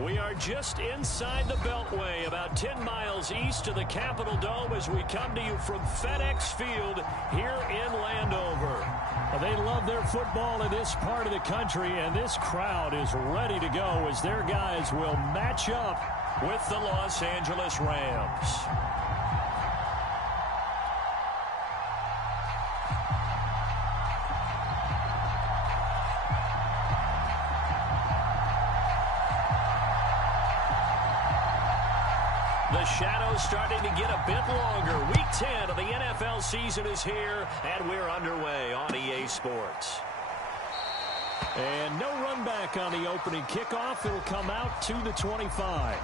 We are just inside the Beltway, about 10 miles east of the Capitol Dome as we come to you from FedEx Field here in Landover. Well, they love their football in this part of the country, and this crowd is ready to go as their guys will match up with the Los Angeles Rams. The shadow's starting to get a bit longer. Week 10 of the NFL season is here, and we're underway on EA Sports. And no run back on the opening kickoff. It'll come out to the 25.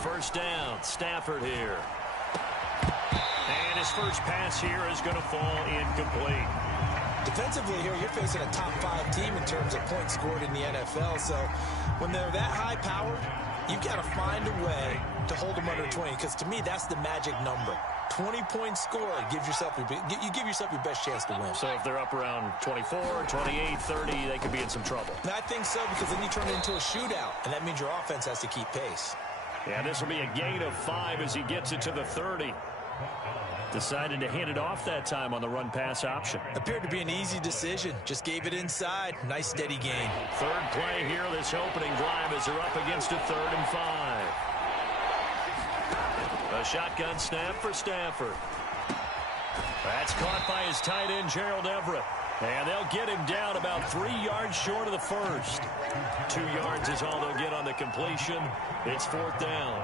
First down, Stafford here. And his first pass here is going to fall incomplete. Defensively here, you're facing a top 5 team in terms of points scored in the NFL. So when they're that high powered, you've got to find a way to hold them under 20. Because to me, that's the magic number. 20 points scored gives yourself you give yourself your best chance to win. So if they're up around 24, 28, 30, they could be in some trouble. And I think so, because then you turn it into a shootout, and that means your offense has to keep pace. Yeah, this will be a gain of 5 as he gets it to the 30. Decided to hand it off that time on the run-pass option. Appeared to be an easy decision. Just gave it inside. Nice, steady gain. Third play here, this opening drive as they're up against a 3rd and 5. A shotgun snap for Stafford. That's caught by his tight end, Gerald Everett. And they'll get him down about 3 yards short of the first. 2 yards is all they'll get on the completion. It's 4th down.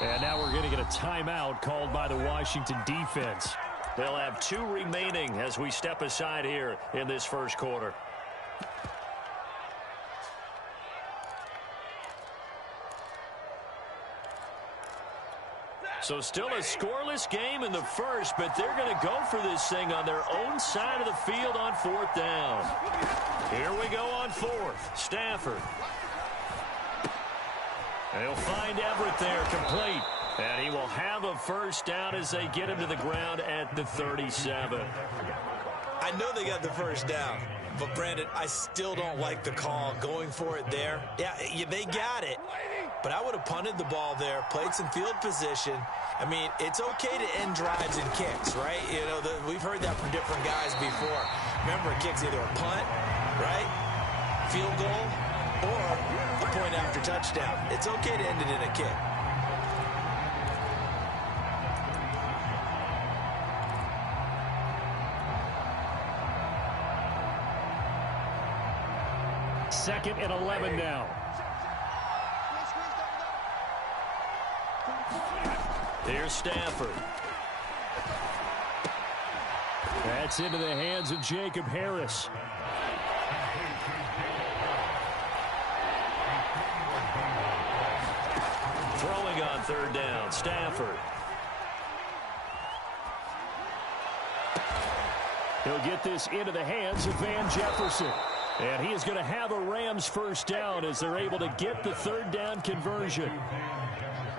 And now we're going to get a timeout called by the Washington defense. They'll have 2 remaining as we step aside here in this first quarter. So still a scoreless game in the first, but they're going to go for this thing on their own side of the field on 4th down. Here we go on 4th. Stafford. They'll find Everett there, complete. And he will have a first down as they get him to the ground at the 37. I know they got the first down, but Brandon, I still don't like the call going for it there. Yeah, they got it, but I would have punted the ball there, played some field position. I mean, it's okay to end drives and kicks, right? You know, we've heard that from different guys before. Remember, a kick's either a punt, right, field goal, or a point after touchdown. It's okay to end it in a kick. Second and 11 now. Here's Stafford. That's into the hands of Jacob Harris. Throwing on 3rd down, Stafford. He'll get this into the hands of Van Jefferson. And he is going to have a Rams first down as they're able to get the 3rd down conversion.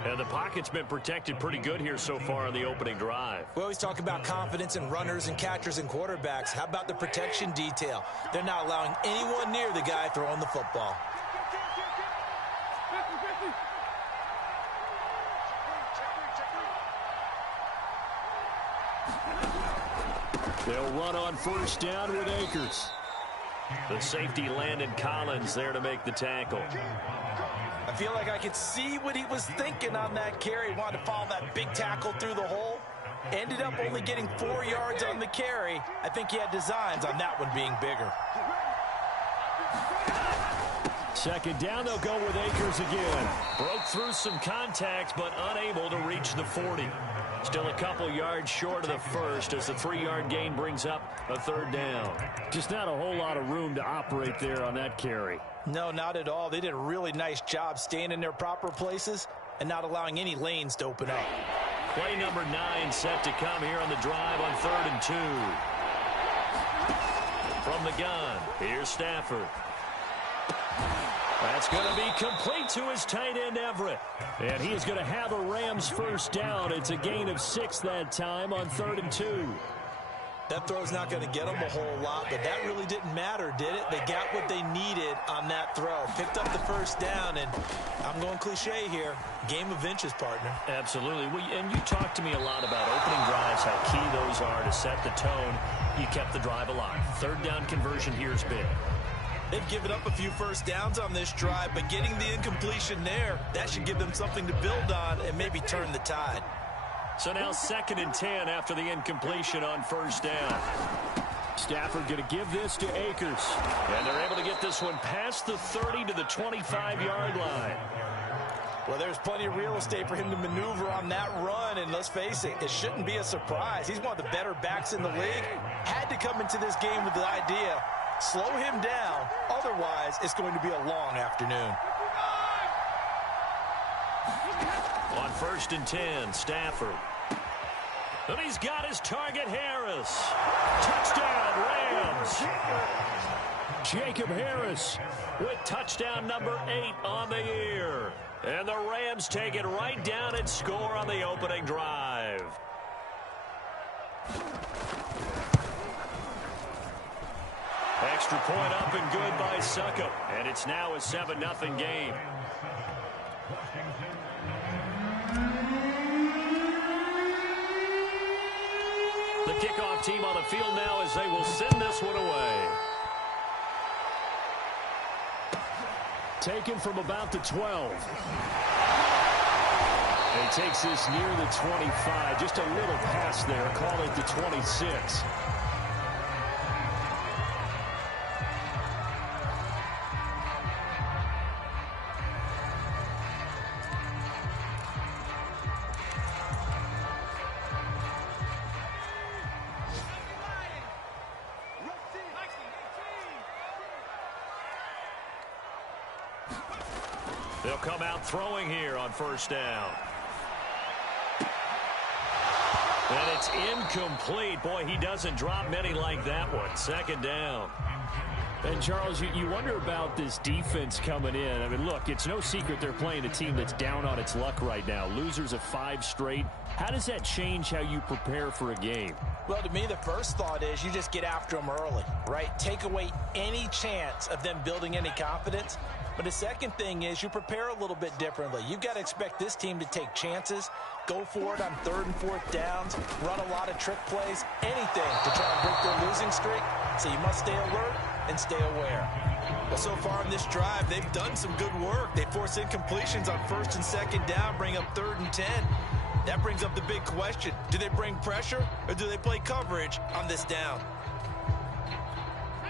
And the pocket's been protected pretty good here so far on the opening drive. We always talk about confidence in runners and catchers and quarterbacks. How about the protection detail? They're not allowing anyone near the guy throwing the football. They'll run on first down with Akers. The safety Landon Collins there to make the tackle. I feel like I could see what he was thinking on that carry. He wanted to follow that big tackle through the hole. Ended up only getting 4 yards on the carry. I think he had designs on that one being bigger. Second down, they'll go with Akers again. Broke through some contacts, but unable to reach the 40. Still a couple yards short of the first as the 3-yard gain brings up a third down. Just not a whole lot of room to operate there on that carry. No, not at all. They did a really nice job staying in their proper places and not allowing any lanes to open up. Play number 9 set to come here on the drive on 3rd and 2. From the gun, here's Stafford. That's going to be complete to his tight end, Everett. And he is going to have a Rams first down. It's a gain of 6 that time on 3rd and 2. That throw's not going to get them a whole lot, but that really didn't matter, did it? They got what they needed on that throw. Picked up the first down, and I'm going cliche here. Game of inches, partner. Absolutely. And you talked to me a lot about opening drives, how key those are to set the tone. You kept the drive alive. 3rd down conversion here is big. They've given up a few first downs on this drive, but getting the incompletion there, that should give them something to build on and maybe turn the tide. So now 2nd and 10 after the incompletion on 1st down. Stafford going to give this to Akers. And they're able to get this one past the 30 to the 25-yard line. Well, there's plenty of real estate for him to maneuver on that run, and let's face it, it shouldn't be a surprise. He's one of the better backs in the league. Had to come into this game with the idea, slow him down, otherwise it's going to be a long afternoon. On 1st and 10, Stafford. And he's got his target, Harris. Touchdown, Rams. Jacob Harris with touchdown number 8 on the year. And the Rams take it right down and score on the opening drive. Extra point up and good by Suckup. And it's now a 7-0 game. The kickoff team on the field now as they will send this one away. Taken from about the 12. And he takes this near the 25. Just a little pass there. Call it the 26. They'll come out throwing here on 1st down. And it's incomplete. Boy, he doesn't drop many like that one. 2nd down. And, Charles, you wonder about this defense coming in. I mean, look, it's no secret they're playing a team that's down on its luck right now. Losers of 5 straight. How does that change how you prepare for a game? Well, to me, the first thought is you just get after them early, right? Take away any chance of them building any confidence. But the second thing is you prepare a little bit differently. You've got to expect this team to take chances, go for it on 3rd and 4th downs, run a lot of trick plays, anything to try and break their losing streak. So you must stay alert and stay aware. Well, so far on this drive, they've done some good work. They force incompletions on 1st and 2nd down, bring up 3rd and 10. That brings up the big question. Do they bring pressure or do they play coverage on this down?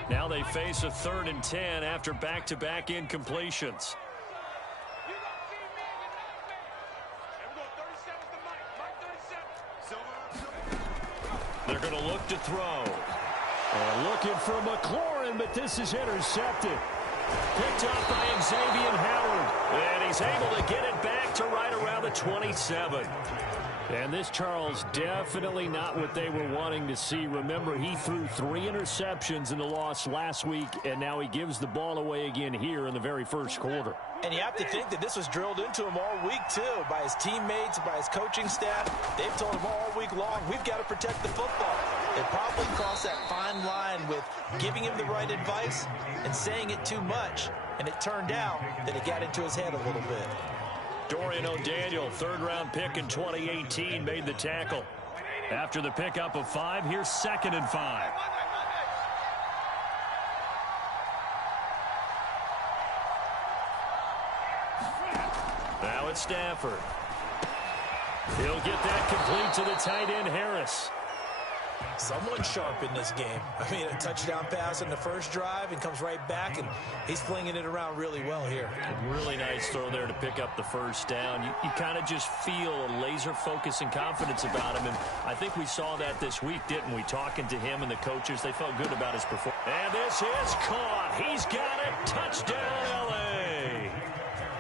Now they face a 3rd and 10 after back-to-back incompletions. They're going to look to throw. Looking for McLaurin, but this is intercepted. Picked up by Xavier Howard. And he's able to get it back to right around the 27. And this, Charles, definitely not what they were wanting to see. Remember, he threw 3 interceptions in the loss last week, and now he gives the ball away again here in the very first quarter. And you have to think that this was drilled into him all week, too, by his teammates, by his coaching staff. They've told him all week long, we've got to protect the football. They probably crossed that fine line with giving him the right advice and saying it too much. And it turned out that it got into his head a little bit. Dorian O'Daniel, 3rd-round pick in 2018, made the tackle. After the pickup of 5, here's 2nd and 5. Now it's Stafford. He'll get that complete to the tight end, Harris. Someone sharp in this game. I mean, a touchdown pass in the first drive and comes right back, and he's flinging it around really well here. A really nice throw there to pick up the first down. You kind of just feel a laser focus and confidence about him, and I think we saw that this week, didn't we? Talking to him and the coaches, they felt good about his performance. And this is caught. He's got it. Touchdown, L.A.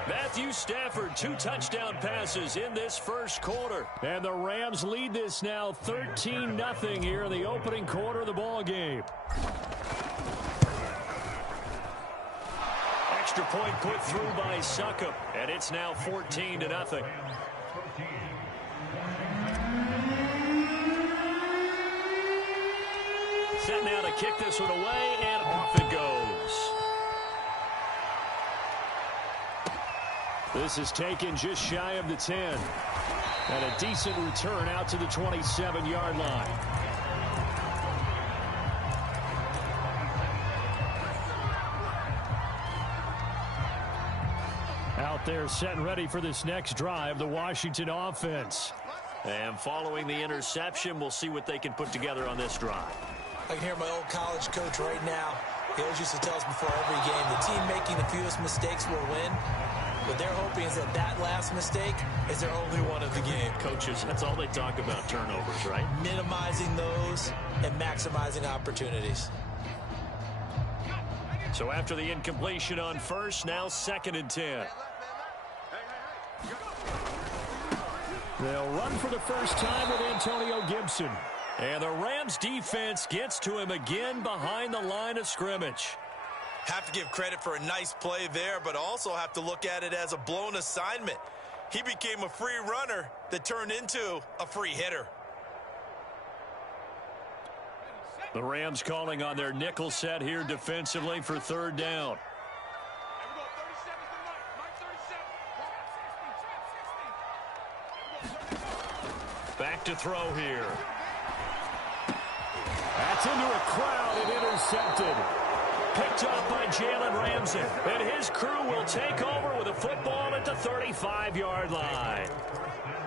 Matthew Stafford, 2 touchdown passes in this first quarter. And the Rams lead this now 13-0 here in the opening quarter of the ball game. Extra point put through by Succop, and it's now 14-0. Set now to kick this one away, and off it goes. This is taken just shy of the 10. And a decent return out to the 27-yard line. Out there set and ready for this next drive, the Washington offense. And following the interception, we'll see what they can put together on this drive. I can hear my old college coach right now. He always used to tell us before every game, the team making the fewest mistakes will win. What they're hoping is that last mistake is their only one of the game. Coaches, that's all they talk about, turnovers, right? Minimizing those and maximizing opportunities. So after the incompletion on first, now 2nd and 10. They'll run for the first time with Antonio Gibson. And the Rams defense gets to him again behind the line of scrimmage. Have to give credit for a nice play there, but also have to look at it as a blown assignment. He became a free runner that turned into a free hitter. The Rams calling on their nickel set here defensively for 3rd down. Back to throw here. That's into a crowd and intercepted. Picked up by Jalen Ramsey. And his crew will take over with a football at the 35-yard line.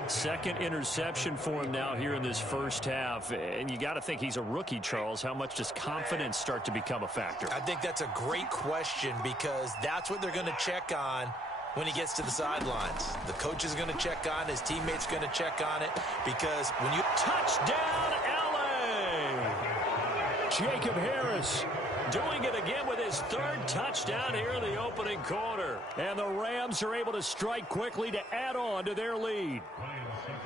2nd interception for him now here in this first half. And you got to think he's a rookie, Charles. How much does confidence start to become a factor? I think that's a great question because that's what they're going to check on when he gets to the sidelines. The coach is going to check on, his teammates going to check on it because when you... Touchdown, L.A. Jacob Harris doing it again with his 3rd touchdown here in the opening quarter. And the Rams are able to strike quickly to add on to their lead.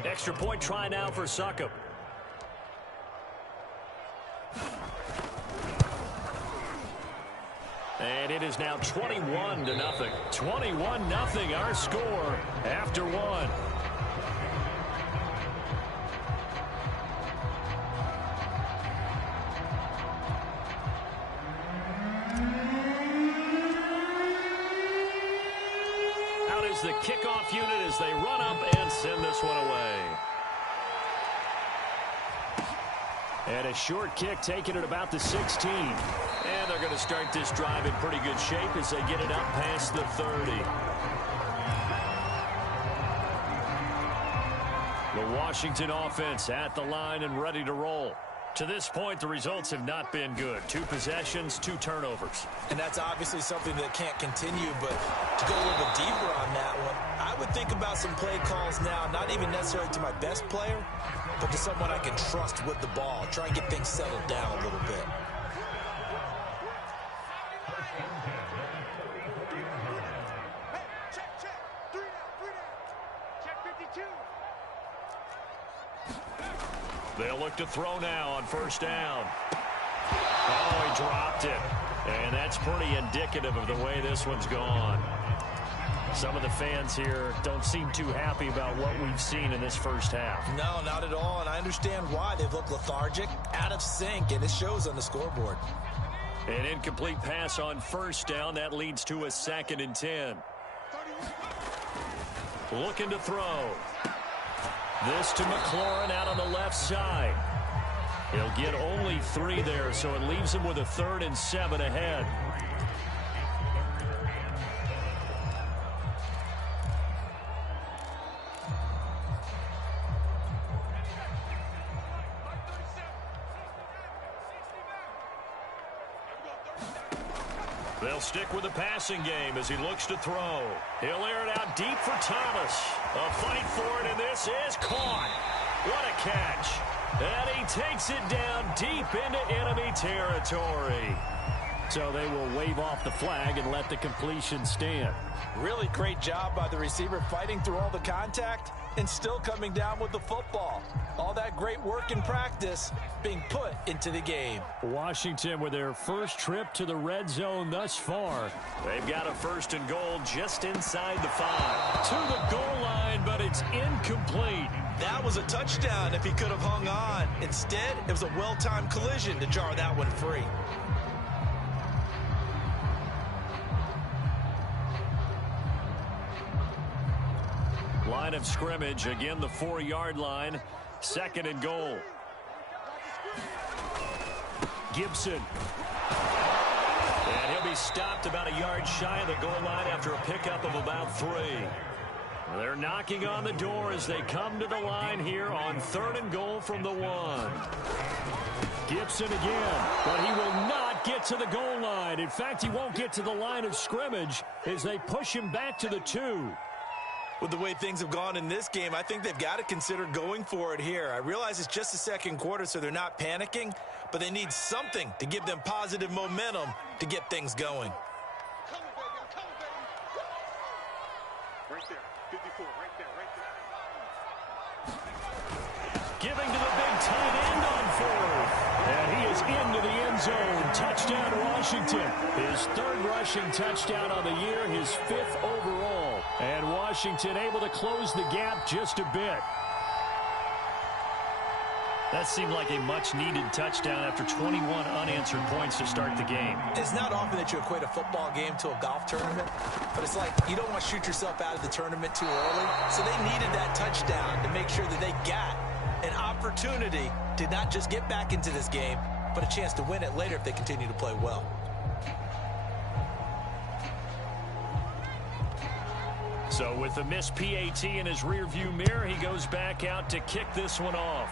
Extra point try now for Succop. And it is now 21-0. 21-0 our score after 1. Out is the kickoff unit as they run up and send this one away. And a short kick taken at about the 16. And they're going to start this drive in pretty good shape as they get it up past the 30. The Washington offense at the line and ready to roll. To this point, the results have not been good. 2 possessions, 2 turnovers. And that's obviously something that can't continue, but to go a little bit deeper on that one, I would think about some play calls now, not even necessarily to my best player, but to someone I can trust with the ball. Try and get things settled down a little bit. They'll look to throw now on first down. Oh, he dropped it. And that's pretty indicative of the way this one's gone. Some of the fans here don't seem too happy about what we've seen in this first half. No, not at all, and I understand why. They've looked lethargic, out of sync, and it shows on the scoreboard. An incomplete pass on first down. That leads to a 2nd and 10. Looking to throw. This to McLaurin out on the left side. He'll get only 3 there, so it leaves him with a 3rd and 7 ahead. They'll stick with the passing game as he looks to throw. He'll air it out deep for Thomas. A fight for it, and this is caught. What a catch. And he takes it down deep into enemy territory. So they will wave off the flag and let the completion stand. Really great job by the receiver fighting through all the contact and still coming down with the football. All that great work in practice being put into the game. Washington with their first trip to the red zone thus far. They've got a 1st and goal just inside the 5. To the goal line, but it's incomplete. That was a touchdown if he could have hung on. Instead, it was a well-timed collision to jar that one free. Line of scrimmage, again the 4-yard line. 2nd and goal. Gibson. And he'll be stopped about a yard shy of the goal line after a pickup of about 3. They're knocking on the door as they come to the line here on 3rd and goal from the 1. Gibson again, but he will not get to the goal line. In fact, he won't get to the line of scrimmage as they push him back to the 2. With the way things have gone in this game, I think they've got to consider going for it here. I realize it's just the 2nd quarter, so they're not panicking, but they need something to give them positive momentum to get things going. Right there, 54, right there. Giving to the big tight end on 4th. And he is into the end zone. Touchdown, Washington. His 3rd rushing touchdown on the year, his 5th overall. And Washington able to close the gap just a bit. That seemed like a much-needed touchdown after 21 unanswered points to start the game. It's not often that you equate a football game to a golf tournament, but it's like you don't want to shoot yourself out of the tournament too early. So they needed that touchdown to make sure that they got an opportunity to not just get back into this game, but a chance to win it later if they continue to play well. So with the missed PAT in his rearview mirror, he goes back out to kick this one off.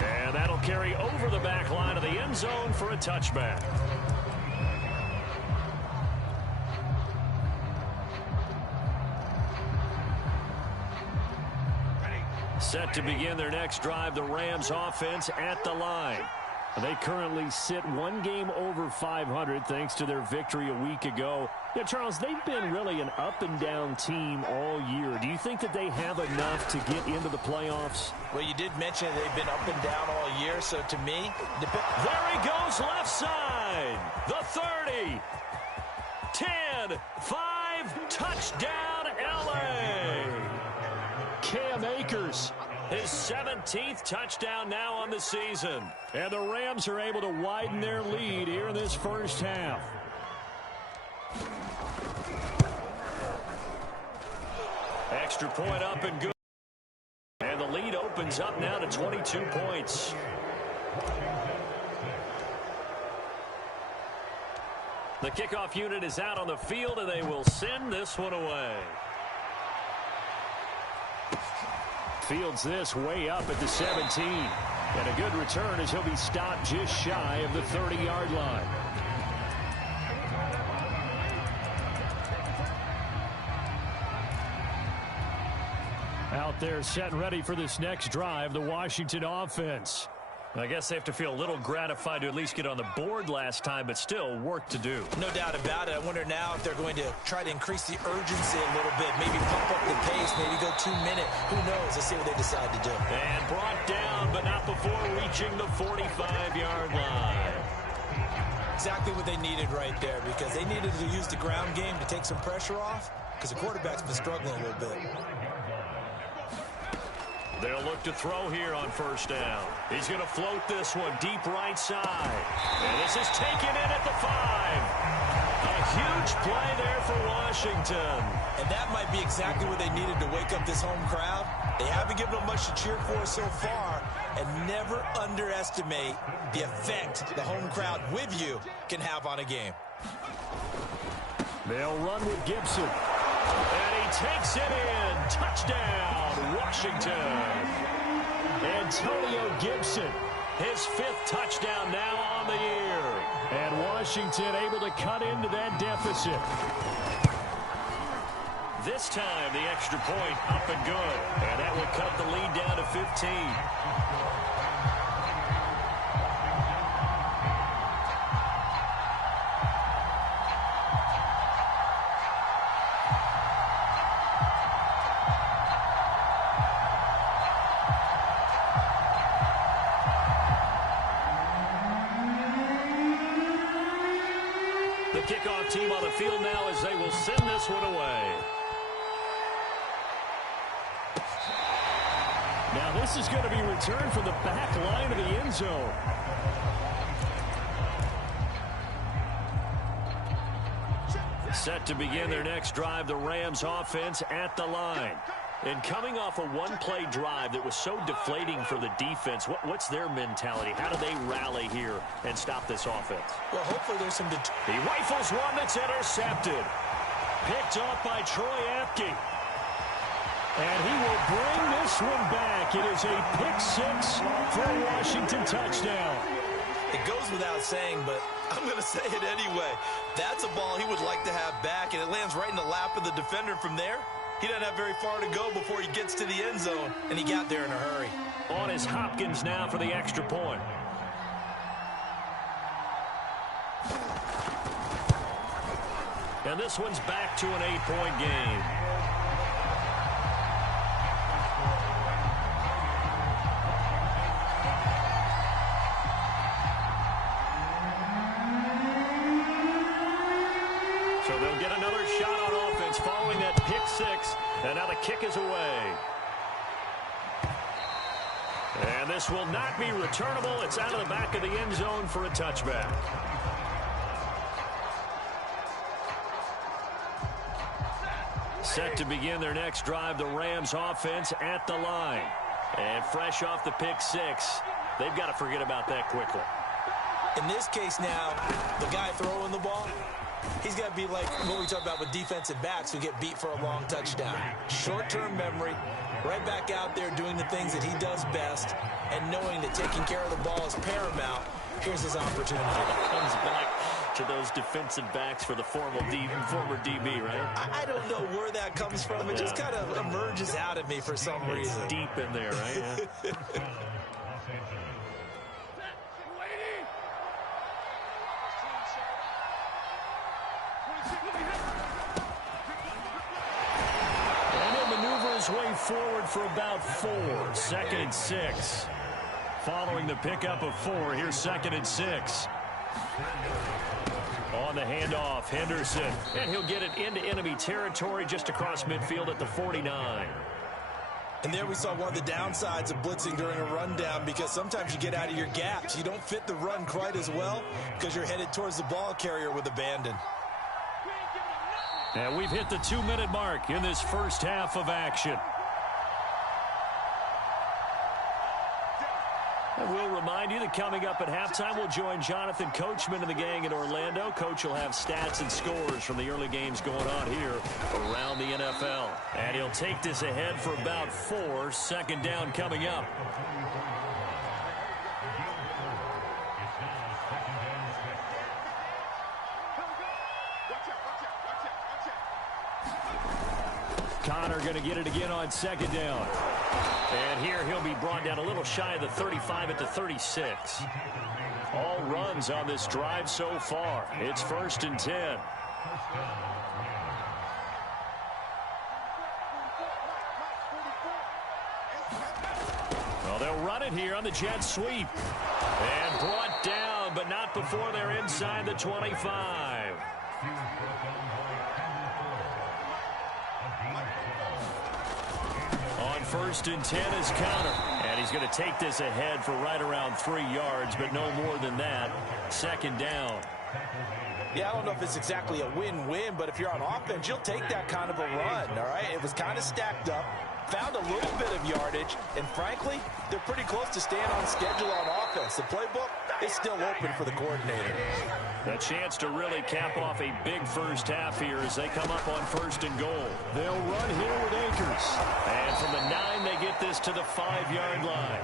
And that'll carry over the back line of the end zone for a touchback. Set to begin their next drive, the Rams offense at the line. They currently sit 1 game over 500 thanks to their victory a week ago. Yeah, Charles, they've been really an up-and-down team all year. Do you think that they have enough to get into the playoffs? Well, you did mention they've been up and down all year, so to me... There he goes, left side. The 30. 10, 5, touchdown, L.A. Cam Akers. His 17th touchdown now on the season. And the Rams are able to widen their lead here in this first half. Extra point up and good. And the lead opens up now to 22 points. The kickoff unit is out on the field, and they will send this one away. Fields this way up at the 17. And a good return as he'll be stopped just shy of the 30-yard line. Out there set and ready for this next drive, the Washington offense. I guess they have to feel a little gratified to at least get on the board last time, but still work to do. No doubt about it. I wonder now if they're going to try to increase the urgency a little bit, maybe pump up the pace, maybe go 2-minute. Who knows? Let's see what they decide to do. And brought down, but not before reaching the 45-yard line. Exactly what they needed right there, because they needed to use the ground game to take some pressure off, because the quarterback's been struggling a little bit. They'll look to throw here on first down. He's going to float this one deep right side. And this is taken in at the 5. A huge play there for Washington. And that might be exactly what they needed to wake up this home crowd. They haven't given them much to cheer for so far. And never underestimate the effect the home crowd with you can have on a game. They'll run with Gibson. And he takes it in. Touchdown, Washington. Antonio Gibson. His 5th touchdown now on the year. And Washington able to cut into that deficit. This time, the extra point up and good. And that will cut the lead down to 15. The kickoff team on the field now as they will send this one away. Now this is going to be returned from the back line of the end zone. Set to begin their next drive, the Rams offense at the line. And coming off a one-play drive that was so deflating for the defense, what's their mentality? How do they rally here and stop this offense? Well, hopefully there's some... He rifles one that's intercepted. Picked off by Troy Apke. And he will bring this one back. It is a pick-6 for a Washington touchdown. It goes without saying, but I'm going to say it anyway. That's a ball he would like to have back, and it lands right in the lap of the defender from there. He doesn't have very far to go before he gets to the end zone, and he got there in a hurry. On is Hopkins now for the extra point. And this one's back to an 8-point game. So they'll get another shot on offense following that pick-6, and now the kick is away. And this will not be returnable. It's out of the back of the end zone for a touchback. Set to begin their next drive, the Rams offense at the line. And fresh off the pick-6, they've got to forget about that quickly. In this case now, the guy throwing the ball, he's got to be like what we talk about with defensive backs who get beat for a long touchdown. Short-term memory, right back out there doing the things that he does best, and knowing that taking care of the ball is paramount. Here's his opportunity. Comes back to those defensive backs for the former DB, right? I don't know where that comes from. It just kind of emerges out of me for some reason. It's deep in there, right? Yeah. Way forward for about 4. 2nd and 6. Following the pickup of 4, here's 2nd and 6. On the handoff, Henderson. And he'll get it into enemy territory just across midfield at the 49. And there we saw one of the downsides of blitzing during a rundown, because sometimes you get out of your gaps. You don't fit the run quite as well because you're headed towards the ball carrier with abandon. And we've hit the 2-minute mark in this first half of action. And we'll remind you that coming up at halftime, we'll join Jonathan Coachman and the gang in Orlando. Coach will have stats and scores from the early games going on here around the NFL. And he'll take this ahead for about 4. 2nd down coming up. Connor going to get it again on 2nd down. And here he'll be brought down a little shy of the 35 at the 36. All runs on this drive so far. It's 1st and 10. Well, they'll run it here on the jet sweep. And brought down, but not before they're inside the 25. On 1st and 10 is Connor. And he's going to take this ahead for right around 3 yards, but no more than that. 2nd down. Yeah, I don't know if it's exactly a win-win, but if you're on offense, you'll take that kind of a run, all right? It was kind of stacked up, found a little bit of yardage, and frankly, they're pretty close to staying on schedule on offense. The playbook is still open for the coordinator. A chance to really cap off a big first half here as they come up on 1st and goal. They'll run here with Akers. And from the 9, they get this to the 5-yard line.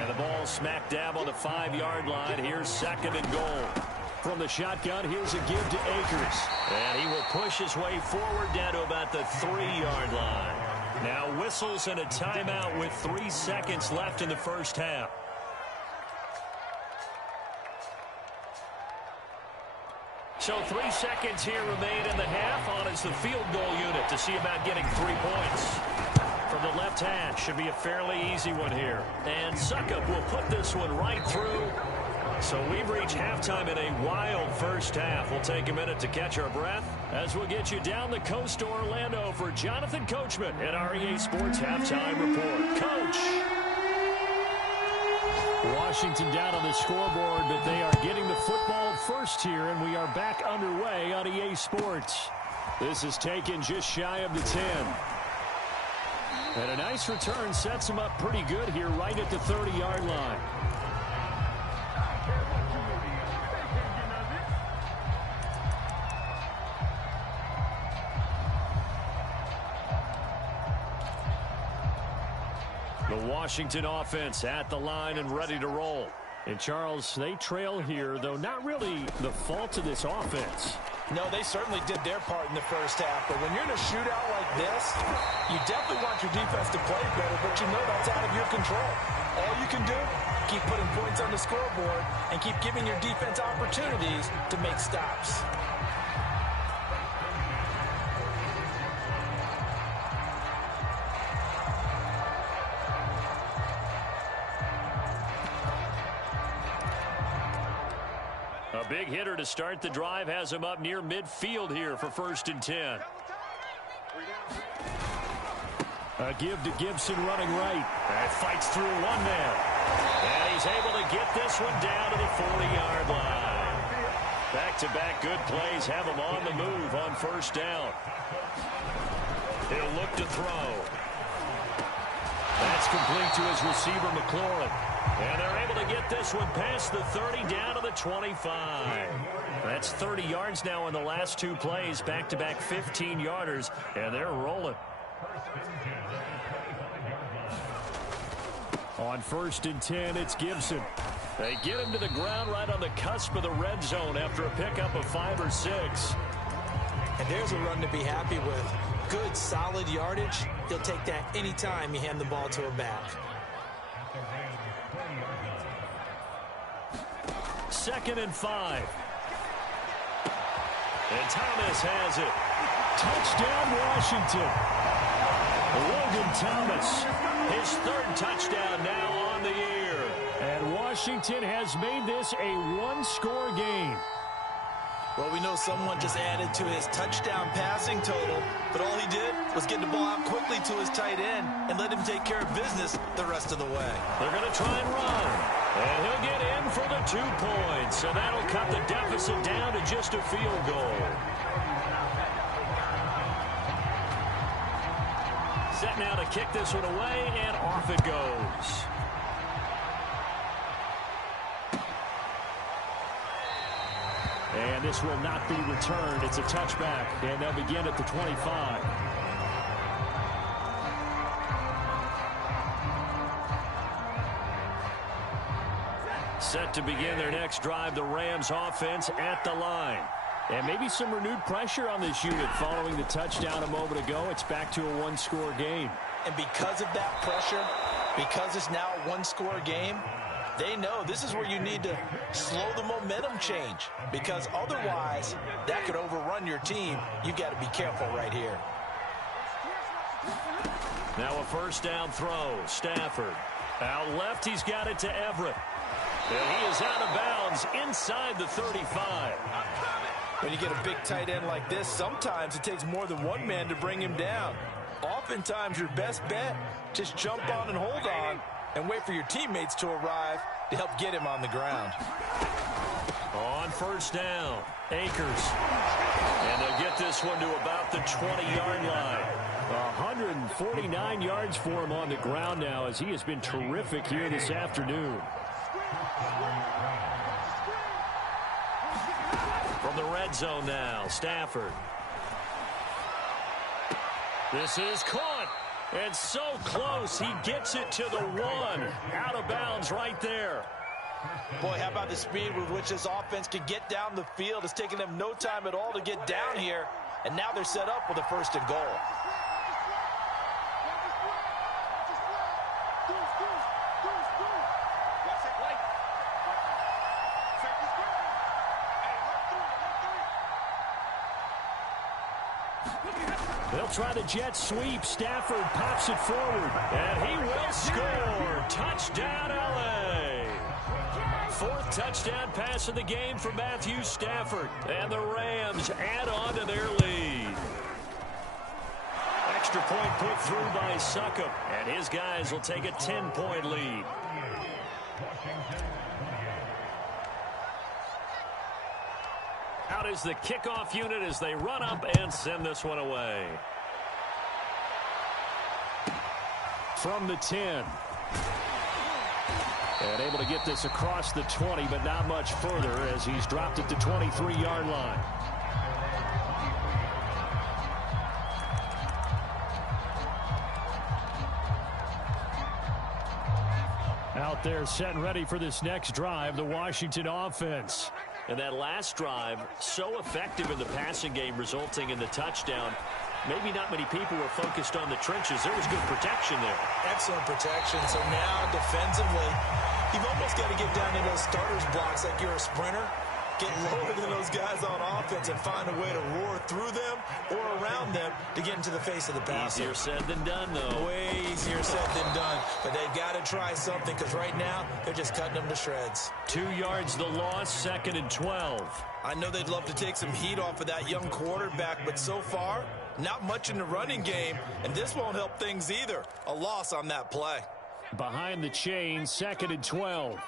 And the ball smack dab on the 5-yard line. Here's 2nd and goal. From the shotgun, here's a give to Akers. And he will push his way forward down to about the 3-yard line. Now whistles and a timeout with 3 seconds left in the first half. So 3 seconds here remain in the half on as the field goal unit to see about getting 3 points. From the left hash, should be a fairly easy one here. And Suckup will put this one right through. So we've reached halftime in a wild first half. We'll take a minute to catch our breath as we'll get you down the coast to Orlando for Jonathan Coachman at our EA Sports Halftime Report. Coach! Washington down on the scoreboard, but they are getting the football first here, and we are back underway on EA Sports. This is taken just shy of the 10. And a nice return sets them up pretty good here right at the 30-yard line. The Washington offense at the line and ready to roll. And Charles, they trail here, though not really the fault of this offense. No, they certainly did their part in the first half. But when you're in a shootout like this, you definitely want your defense to play better, but you know that's out of your control. All you can do, keep putting points on the scoreboard and keep giving your defense opportunities to make stops. A big hitter to start the drive has him up near midfield here for 1st and 10. A give to Gibson running right. And fights through one man. And he's able to get this one down to the 40-yard line. Back-to-back good plays have him on the move on 1st down. He'll look to throw. That's complete to his receiver, McLaurin. And they're able to get this one past the 30 down to the 25. That's 30 yards now in the last 2 plays. Back-to-back 15-yarders, and they're rolling. On 1st and 10, it's Gibson. They get him to the ground right on the cusp of the red zone after a pickup of 5 or 6. And there's a run to be happy with. Good, solid yardage. He'll take that anytime you hand the ball to a back. 2nd and 5. And Thomas has it. Touchdown, Washington. Logan Thomas, his 3rd touchdown now on the year. And Washington has made this a 1-score game. Well, we know someone just added to his touchdown passing total, but all he did was get the ball out quickly to his tight end and let him take care of business the rest of the way. They're going to try and run. And he'll get in for the 2 points. So that'll cut the deficit down to just a field goal. Set now to kick this one away, and off it goes. And this will not be returned. It's a touchback, and they'll begin at the 25. Set to begin their next drive, the Rams offense at the line. And maybe some renewed pressure on this unit following the touchdown a moment ago. It's back to a 1-score game. And because of that pressure, because it's now a 1-score game, they know this is where you need to slow the momentum change, because otherwise that could overrun your team. You've got to be careful right here. Now a 1st down throw. Stafford. Out left, he's got it to Everett. And he is out of bounds inside the 35. When you get a big tight end like this, sometimes it takes more than one man to bring him down. Oftentimes your best bet, just jump on and hold on and wait for your teammates to arrive to help get him on the ground. On 1st down, Akers. And they'll get this one to about the 20-yard line. 149 yards for him on the ground now, as he has been terrific here this afternoon. From the red zone now, Stafford. This is caught. And so close, he gets it to the 1. Out of bounds right there. Boy, how about the speed with which this offense can get down the field? It's taking them no time at all to get down here, and now they're set up with a 1st and goal. They'll try the jet sweep. Stafford pops it forward, and he will score. Touchdown, L.A. 4th touchdown pass of the game for Matthew Stafford, and the Rams add on to their lead. Extra point put through by Succop, and his guys will take a 10-point lead. Out is the kickoff unit as they run up and send this one away. From the 10. And able to get this across the 20, but not much further as he's dropped it to 23-yard line. Out there set and ready for this next drive, the Washington offense. And that last drive, so effective in the passing game, resulting in the touchdown. Maybe not many people were focused on the trenches. There was good protection there. Excellent protection. So now defensively, you've almost got to get down in those starters blocks like you're a sprinter. Get lower than those guys on offense and find a way to roar through them or around them to get into the face of the passer. Easier said than done, though. Way easier said than done. But they've got to try something because right now they're just cutting them to shreds. 2 yards the loss, 2nd and 12. I know they'd love to take some heat off of that young quarterback, but so far, not much in the running game, and this won't help things either. A loss on that play. Behind the chain, 2nd and 12.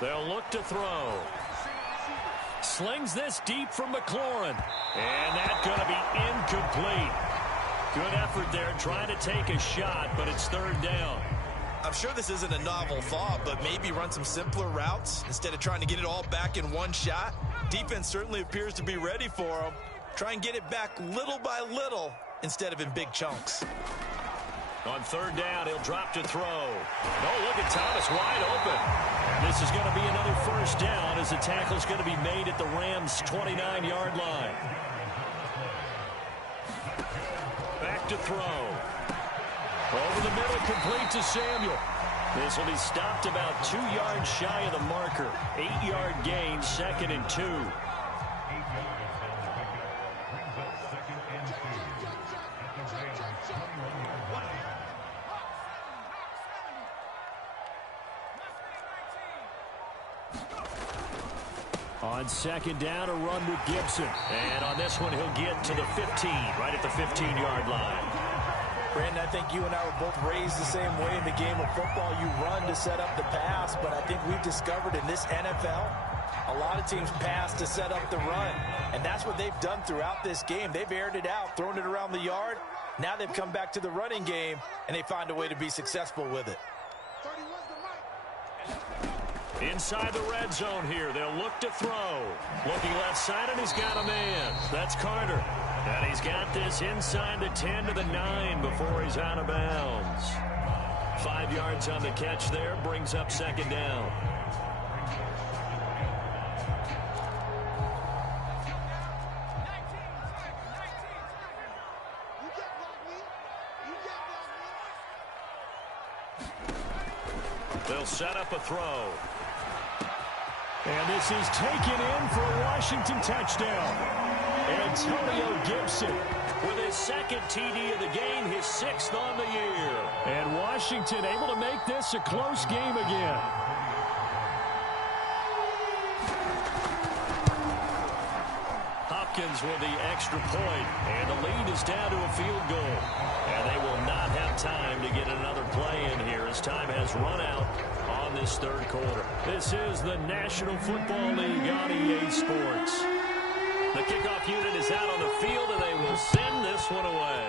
They'll look to throw. Slings this deep from McLaurin. And that's going to be incomplete. Good effort there trying to take a shot, but it's 3rd down. I'm sure this isn't a novel thought, but maybe run some simpler routes instead of trying to get it all back in one shot. Defense certainly appears to be ready for them. Try and get it back little by little instead of in big chunks. On 3rd down, he'll drop to throw. Oh, look at Thomas wide open. And this is going to be another 1st down as the tackle's going to be made at the Rams' 29-yard line. Back to throw. Over the middle, complete to Samuel. This will be stopped about 2 yards shy of the marker. 8-yard gain, 2nd and 2. On 2nd down, a run with Gibson. And on this one, he'll get to the 15, right at the 15-yard line. Brandon, I think you and I were both raised the same way in the game of football. You run to set up the pass, but I think we've discovered in this NFL, a lot of teams pass to set up the run. And that's what they've done throughout this game. They've aired it out, thrown it around the yard. Now they've come back to the running game, and they find a way to be successful with it. Inside the red zone here, they'll look to throw. Looking left side, and he's got a man. That's Carter. And he's got this inside the 10 to the 9 before he's out of bounds. 5 yards on the catch there, brings up 2nd down. They'll set up a throw. And this is taken in for a Washington touchdown. Antonio Gibson with his 2nd TD of the game, his 6th on the year. And Washington able to make this a close game again. Hopkins with the extra point, and the lead is down to a field goal. And they will not have time to get another play in here as time has run out on this 3rd quarter. This is the National Football League on EA Sports. The kickoff unit is out on the field, and they will send this one away.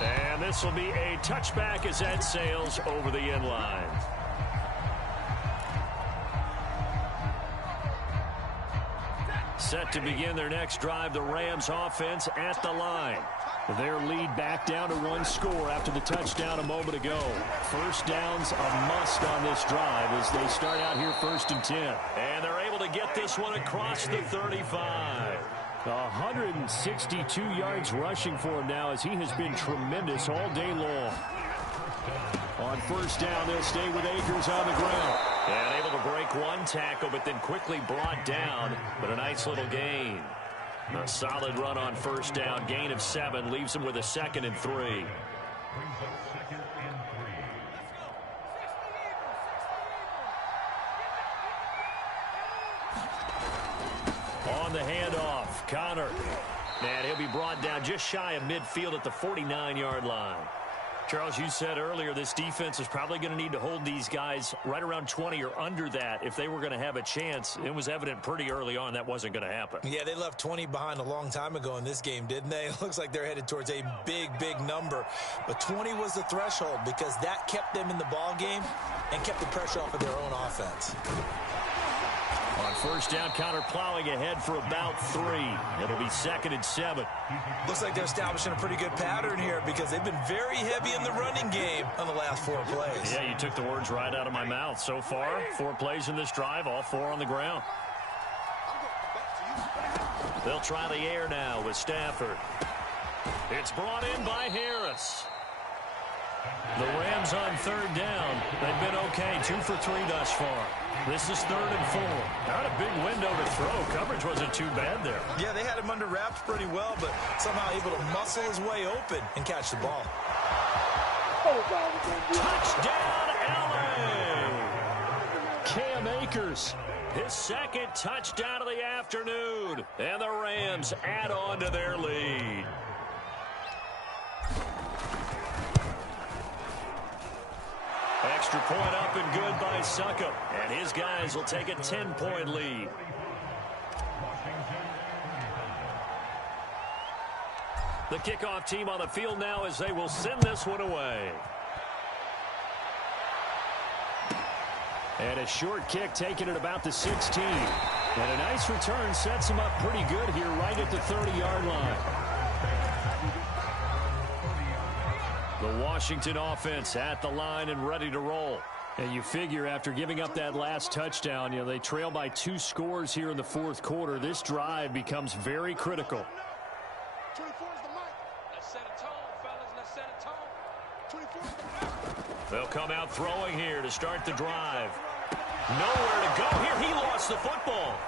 And this will be a touchback as that sails over the end line. Set to begin their next drive, the Rams offense at the line. Their lead back down to 1 score after the touchdown a moment ago. First down's a must on this drive as they start out here 1st and 10. And they're able to get this one across the 35. 162 yards rushing for him now as he has been tremendous all day long. On 1st down, they'll stay with Akers on the ground. And able to break 1 tackle, but then quickly brought down. But a nice little gain. A solid run on 1st down. Gain of 7 leaves him with a 2nd and 3. On the handoff, Connor. And he'll be brought down just shy of midfield at the 49-yard line. Charles, you said earlier this defense is probably going to need to hold these guys right around 20 or under that if they were going to have a chance. It was evident pretty early on that wasn't going to happen. Yeah, they left 20 behind a long time ago in this game, didn't they? It looks like they're headed towards a big, big number. But 20 was the threshold because that kept them in the ball game and kept the pressure off of their own offense. On 1st down, Connor plowing ahead for about 3. It'll be 2nd and 7. Looks like they're establishing a pretty good pattern here because they've been very heavy in the running game on the last 4 plays. Yeah, you took the words right out of my mouth. So far, 4 plays in this drive, all 4 on the ground. They'll try the air now with Stafford. It's brought in by Harris. The Rams on 3rd down. They've been okay, 2 for 3 thus far. This is 3rd and 4. Not a big window to throw. Coverage wasn't too bad there. Yeah, they had him under wraps pretty well, but somehow able to muscle his way open and catch the ball. Touchdown, LA! Cam Akers. His 2nd touchdown of the afternoon. And the Rams add on to their lead. Extra point up and good by Succop. And his guys will take a 10-point lead. The kickoff team on the field now as they will send this one away. And a short kick taken at about the 16. And a nice return sets him up pretty good here right at the 30-yard line. The Washington offense at the line and ready to roll. And you figure after giving up that last touchdown, they trail by 2 scores here in the 4th quarter. This drive becomes very critical. 24 is the mic. Let's set a tone, fellas. Let's set a tone. 24 is the mic. They'll come out throwing here to start the drive. Nowhere to go here. He lost the football.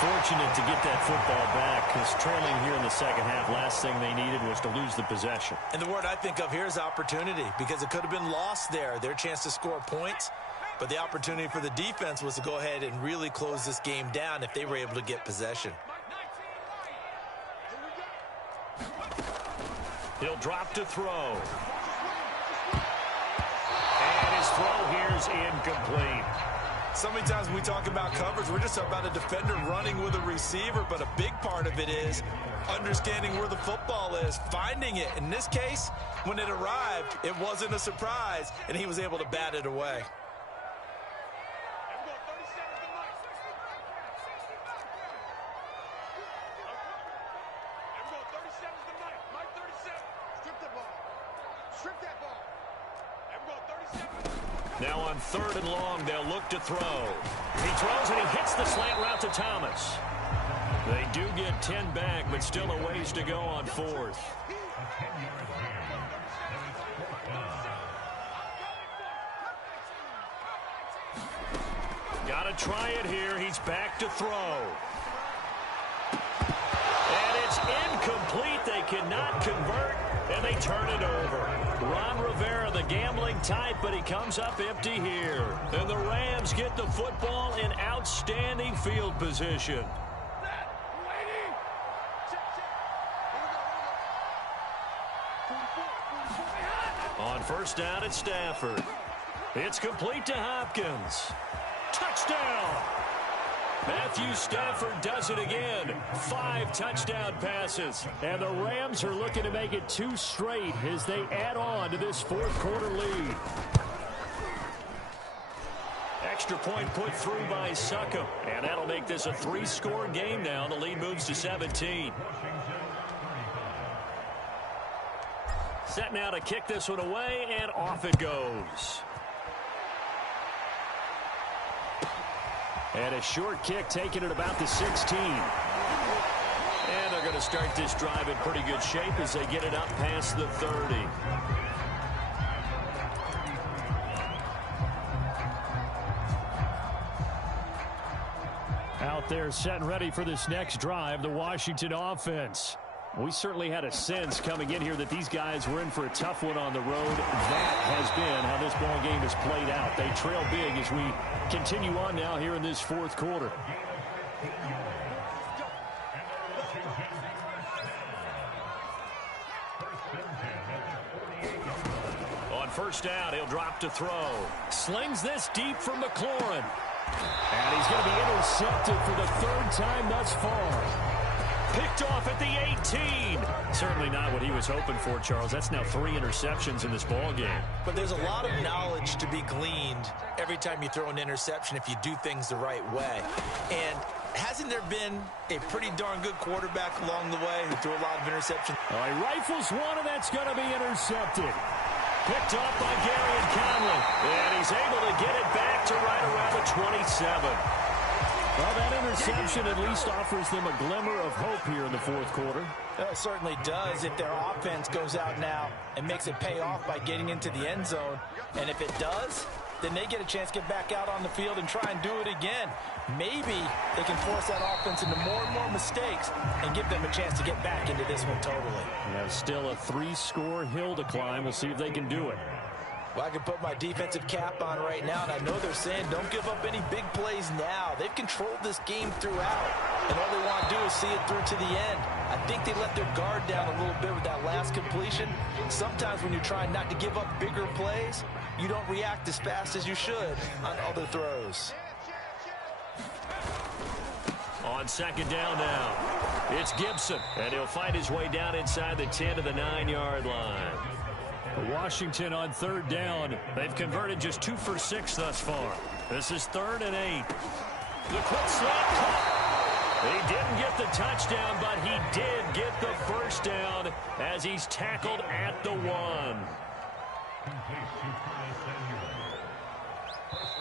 Fortunate to get that football back because trailing here in the 2nd half, last thing they needed was to lose the possession. And the word I think of here is opportunity because it could have been lost there, their chance to score points. But the opportunity for the defense was to go ahead and really close this game down if they were able to get possession. He'll drop to throw. And his throw here is incomplete. So many times when we talk about coverage, we're just about a defender running with a receiver, but a big part of it is understanding where the football is, finding it. In this case, when it arrived, it wasn't a surprise, and he was able to bat it away. Now on 3rd and long, they'll look to throw. He throws and he hits the slant route to Thomas. They do get 10 back, but still a ways to go on 4th. Got to try it here. He's back to throw. And it's incomplete. They cannot convert, and they turn it over. Ron Rivera, the gambling type, but he comes up empty here. And the Rams get the football in outstanding field position. On 1st down, it's Stafford. It's complete to Hopkins. Touchdown! Matthew Stafford does it again. 5 touchdown passes. And the Rams are looking to make it 2 straight as they add on to this 4th quarter lead. extra point put through by Succop. And that'll make this a 3-score game now. The lead moves to 17. Set now to kick this one away, and off it goes. And a short kick taken at about the 16. And they're going to start this drive in pretty good shape as they get it up past the 30. Out there set and ready for this next drive, the Washington offense. We certainly had a sense coming in here that these guys were in for a tough one on the road. That has been how this ball game has played out. They trail big as we continue on now here in this fourth quarter. On first down, he'll drop to throw. Slings this deep from McLaurin. And he's going to be intercepted for the third time thus far. Picked off at the 18. Certainly not what he was hoping for, Charles. That's now 3 interceptions in this ball game. But there's a lot of knowledge to be gleaned every time you throw an interception if you do things the right way. And hasn't there been a pretty darn good quarterback along the way who threw a lot of interceptions? He rifles one, and that's going to be intercepted. Picked off by Gary Conley. And he's able to get it back to right around the 27. Well, that interception at least offers them a glimmer of hope here in the fourth quarter. It certainly does if their offense goes out now and makes it pay off by getting into the end zone. And if it does, then they get a chance to get back out on the field and try and do it again. Maybe they can force that offense into more and more mistakes and give them a chance to get back into this one totally. Yeah, still a 3-score hill to climb. We'll see if they can do it. Well, I can put my defensive cap on right now, and I know they're saying don't give up any big plays now. They've controlled this game throughout, and all they want to do is see it through to the end. I think they let their guard down a little bit with that last completion. Sometimes when you're trying not to give up bigger plays, you don't react as fast as you should on other throws. On second down now, it's Gibson, and he'll find his way down inside the 10 to the 9-yard line. Washington on third down. They've converted just 2 for 6 thus far. This is 3rd and 8. The quick slant cut. He didn't get the touchdown, but he did get the first down as he's tackled at the 1.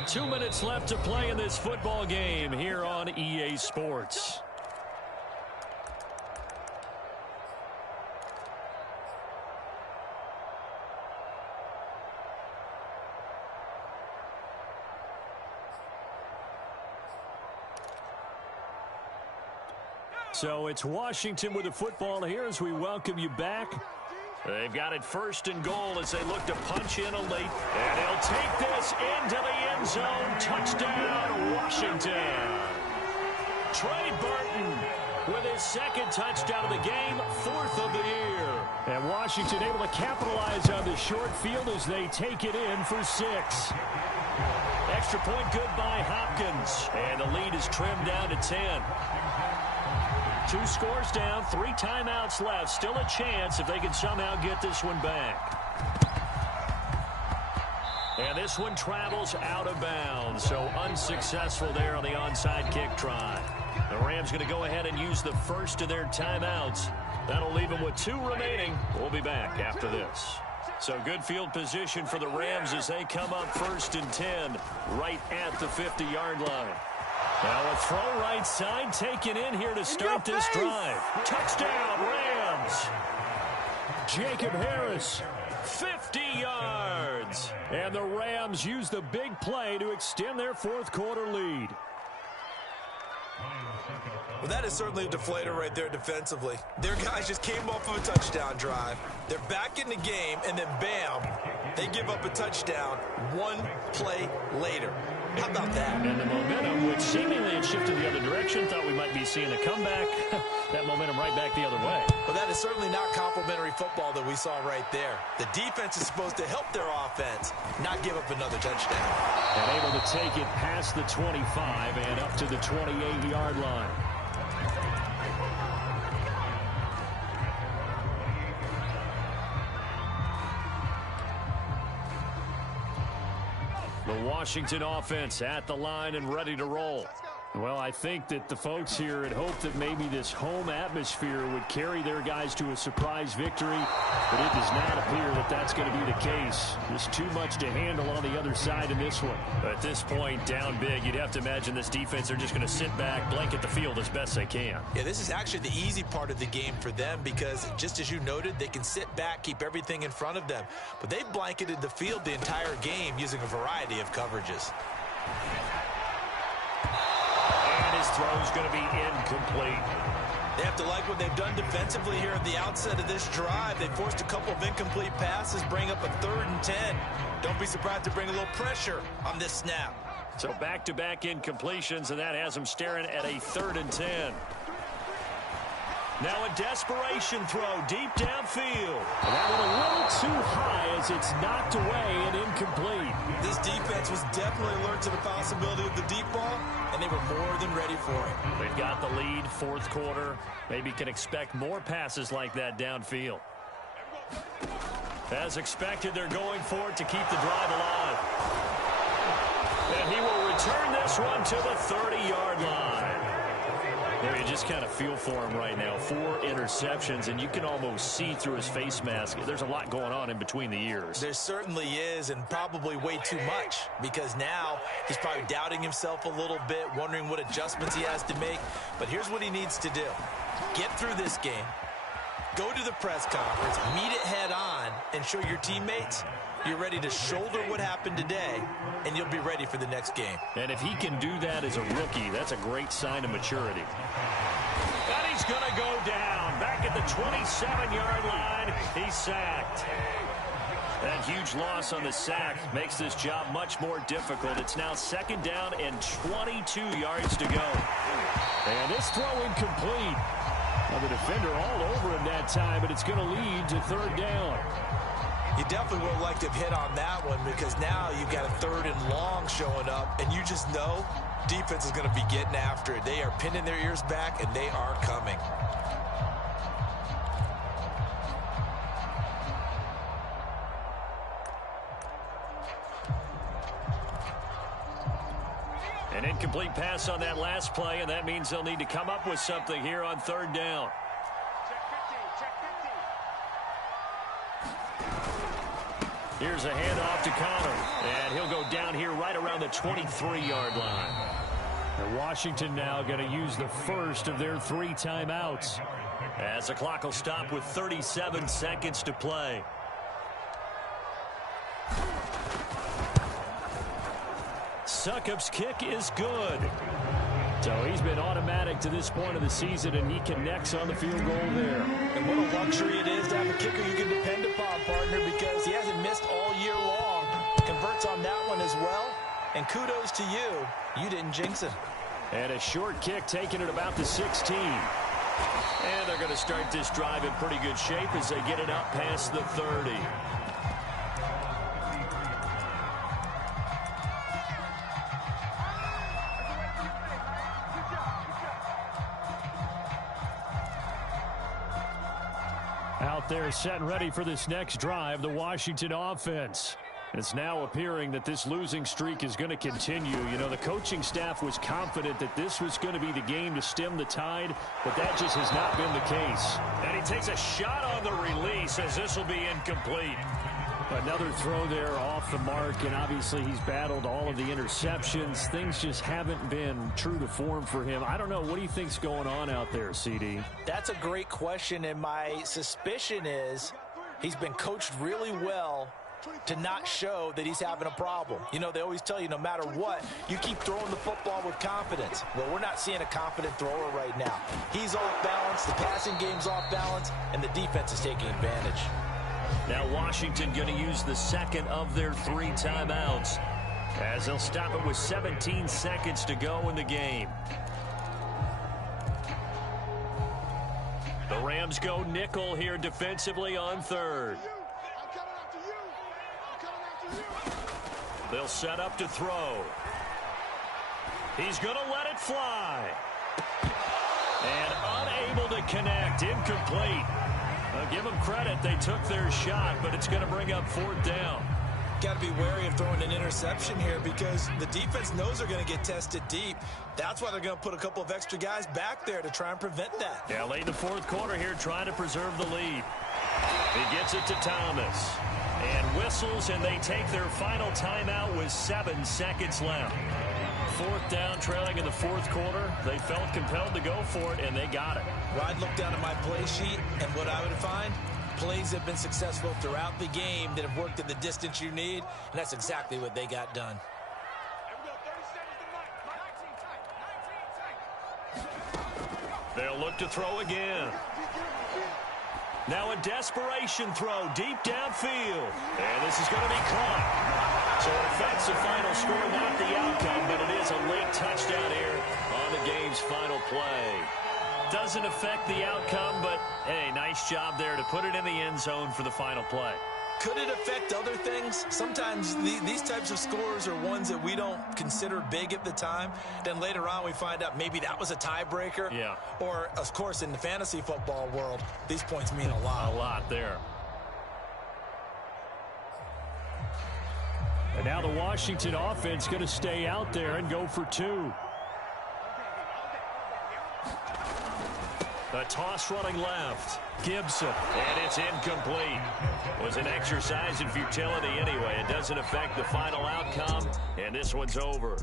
2 minutes left to play in this football game here on EA Sports. So it's Washington with the football here as we welcome you back. They've got it 1st and goal as they look to punch in a late. And they'll take this into the end zone. Touchdown, Washington. Trey Burton with his 2nd touchdown of the game, 4th of the year. And Washington able to capitalize on the short field as they take it in for 6. Extra point good by Hopkins. And the lead is trimmed down to 10. 2 scores down, 3 timeouts left. Still a chance if they can somehow get this one back. And this one travels out of bounds, so unsuccessful there on the onside kick try. The Rams going to go ahead and use the first of their timeouts. That'll leave them with 2 remaining. We'll be back after this. So good field position for the Rams as they come up 1st and 10 right at the 50-yard line. Now a throw right side taken in here to start this drive. Touchdown, Rams. Jacob Harris, 50 yards. And the Rams use the big play to extend their fourth quarter lead. Well, that is certainly a deflator right there defensively. Their guys just came off of a touchdown drive. They're back in the game, and then bam, they give up a touchdown 1 play later. How about that? And the momentum, which seemingly had shifted the other direction, thought we might be seeing a comeback. That momentum right back the other way. Well, that is certainly not complimentary football that we saw right there. The defense is supposed to help their offense, not give up another touchdown. And able to take it past the 25 and up to the 28-yard line. The Washington offense at the line and ready to roll. Well, I think that the folks here had hoped that maybe this home atmosphere would carry their guys to a surprise victory, but it does not appear that that's going to be the case. There's too much to handle on the other side in this one. At this point, down big, you'd have to imagine this defense are just going to sit back, blanket the field as best they can. Yeah, this is actually the easy part of the game for them because, just as you noted, they can sit back, keep everything in front of them. But they've blanketed the field the entire game using a variety of coverages. And his throw is going to be incomplete. They have to like what they've done defensively here at the outset of this drive. They forced a couple of incomplete passes, bring up a 3rd and 10. Don't be surprised to bring a little pressure on this snap. So back-to-back incompletions, and that has them staring at a 3rd and 10. Now a desperation throw deep downfield. And that went a little too high as it's knocked away and incomplete. This defense was definitely alert to the possibility of the deep ball, and they were more than ready for it. They've got the lead, 4th quarter. Maybe can expect more passes like that downfield. As expected, they're going for it to keep the drive alive. And he will return this one to the 30-yard line. Well, you just kind of feel for him right now. 4 interceptions, and you can almost see through his face mask. There's a lot going on in between the ears. There certainly is, and probably way too much, because now he's probably doubting himself a little bit, wondering what adjustments he has to make. But here's what he needs to do. Get through this game, go to the press conference, meet it head on, and show your teammates you're ready to shoulder what happened today, and you'll be ready for the next game. And if he can do that as a rookie, that's a great sign of maturity. And he's going to go down. Back at the 27-yard line, he's sacked. That huge loss on the sack makes this job much more difficult. It's now 2nd down and 22 yards to go. And this throw incomplete. Well, the defender all over him that time, but it's going to lead to 3rd down. You definitely would have liked to have hit on that one because now you've got a 3rd and long showing up, and you just know defense is going to be getting after it. They are pinning their ears back, and they are coming. An incomplete pass on that last play, and that means they'll need to come up with something here on 3rd down. Here's a handoff to Connor, and he'll go down here right around the 23-yard line. And Washington now going to use the first of their 3 timeouts. As the clock will stop with 37 seconds to play. Succop's kick is good. So he's been automatic to this point of the season, and he connects on the field goal there. And what a luxury it is to have a kicker you can depend upon, partner, because he hasn't missed all year long. Converts on that one as well. And kudos to you. You didn't jinx it. And a short kick taken at about the 16. And they're going to start this drive in pretty good shape as they get it up past the 30. Out there set and ready for this next drive, the Washington offense. It's now appearing that this losing streak is going to continue. You know, the coaching staff was confident that this was going to be the game to stem the tide, but that just has not been the case. And he takes a shot on the release as this will be incomplete. Another throw there off the mark, and obviously he's battled all of the interceptions. Things just haven't been true to form for him. I don't know. What do you think's going on out there, CD? That's a great question, and my suspicion is he's been coached really well to not show that he's having a problem. You know, they always tell you no matter what, you keep throwing the football with confidence. Well, we're not seeing a confident thrower right now. He's off balance, the passing game's off balance, and the defense is taking advantage. Now Washington going to use the second of their 3 timeouts as they'll stop it with 17 seconds to go in the game. The Rams go nickel here defensively on 3rd. They'll set up to throw. He's going to let it fly. And unable to connect, incomplete. I'll give them credit. They took their shot, but it's going to bring up 4th down. Got to be wary of throwing an interception here because the defense knows they're going to get tested deep. That's why they're going to put a couple of extra guys back there to try and prevent that. Yeah, late in the fourth quarter here, trying to preserve the lead. He gets it to Thomas. And whistles, and they take their final timeout with 7 seconds left. Fourth down, trailing in the fourth quarter. They felt compelled to go for it, and they got it. Well, I'd look down at my play sheet, and what I would find, plays have been successful throughout the game that have worked in the distance you need, and that's exactly what they got done. They'll look to throw again. Now a desperation throw deep downfield. And this is going to be caught. So it affects the final score, not the outcome, but it is a late touchdown here on the game's final play. Doesn't affect the outcome, but, hey, nice job there to put it in the end zone for the final play. Could it affect other things? Sometimes these types of scores are ones that we don't consider big at the time. Then later on we find out maybe that was a tiebreaker. Yeah. Or, of course, in the fantasy football world, these points mean a lot. A lot there. And now the Washington offense going to stay out there and go for 2. The toss running left. Gibson. And it's incomplete. Was an exercise in futility anyway. It doesn't affect the final outcome, and this one's over.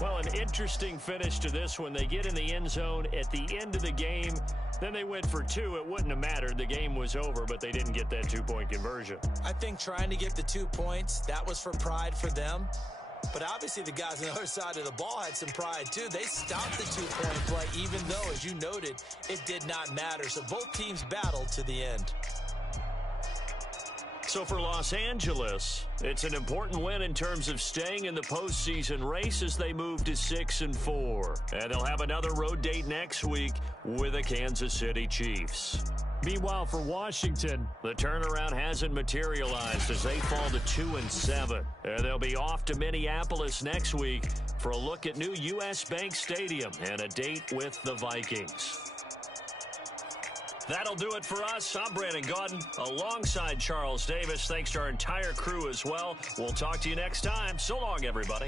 Well, an interesting finish to this one. They get in the end zone at the end of the game. Then they went for 2. It wouldn't have mattered. The game was over, but they didn't get that 2-point conversion. I think trying to get the 2 points, that was for pride for them. But obviously the guys on the other side of the ball had some pride too. They stopped the 2-point play even though, as you noted, it did not matter. So both teams battled to the end. So for Los Angeles, it's an important win in terms of staying in the postseason race as they move to 6-4. And they'll have another road date next week with the Kansas City Chiefs. Meanwhile, for Washington, the turnaround hasn't materialized as they fall to 2-7. And they'll be off to Minneapolis next week for a look at new U.S. Bank Stadium and a date with the Vikings. That'll do it for us. I'm Brandon Gaudin alongside Charles Davis. Thanks to our entire crew as well. We'll talk to you next time. So long, everybody.